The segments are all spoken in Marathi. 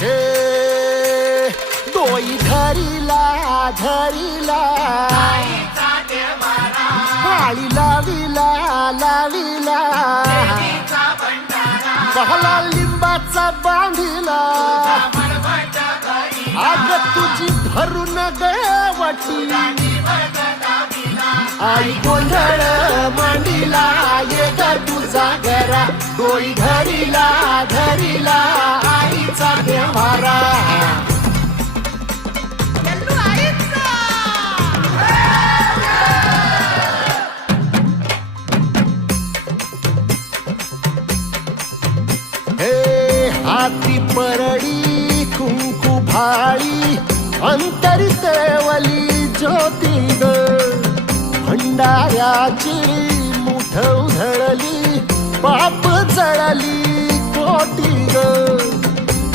हे डोई धरिला धरिला पाळी लाविला लाविला पहला लिंबाचा बांधिला आग तुझी भरून गवटी आई गोंधळ मांडीला ये ग तुझा घरा डोई धरिला धरिला आईचा देवारा हाती परडी कुंकू भाळी अंतरितेवली ज्योती ग भंडाऱ्याची मुठ उधळली पाप जळली कोटी ग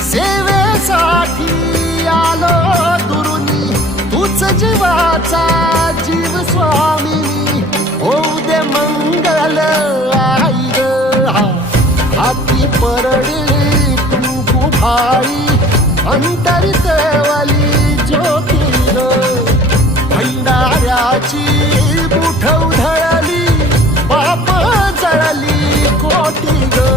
सेवेसाठी आलो दुरुनी तूच जीवाचा जीव स्वामिनी होऊ दे मंगल आई ग हाती परडी भाई अंतरितेवली ज्योती भंडाऱ्याची मुठ उधळली पाप जळली कोटी ग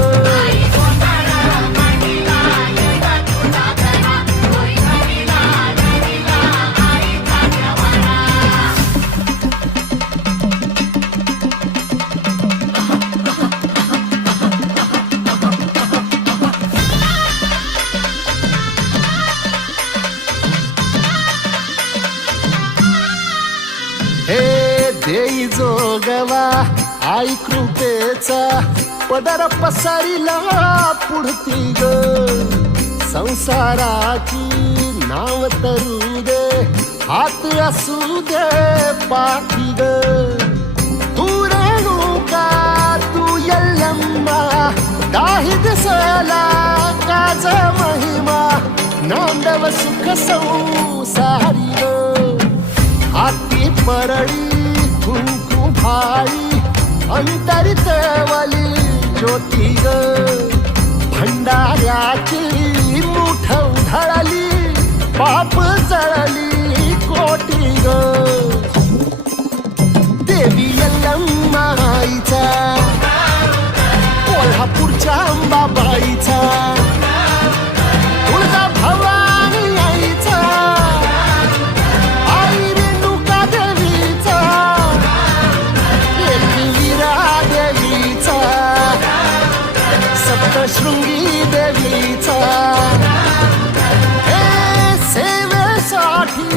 देई जोगवा आई कृपेचा पदर पसरिला पुढती ग संसाराची नाव तरू दे हात असू दे पाठी ग तू रेणुका तू यल्लम्मा काही दिसला काज महिमा नांदव सुख संसारी ग हाती परडी कुंकू भाई अंतरितेवली ज्योती ग भंडाऱ्याची मुठ उधळली पाप जळली कोटी ग देवी यल्लम्मा आईचा कोल्हापूरच्या अंबाबाईचा तुळजा भवानी आईचा शृंगी देवीचा हे सेवेसाठी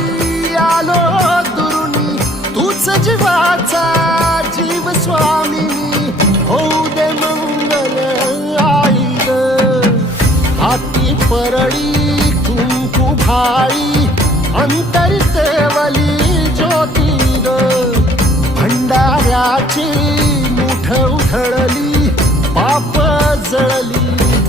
आलो दुरुनी तूच जीवाचा जीव स्वामिनी होऊ दे मंगल आई ग हाती परडी कुंकू भाळी अंतरितेवली ज्योती ग भंडाऱ्याची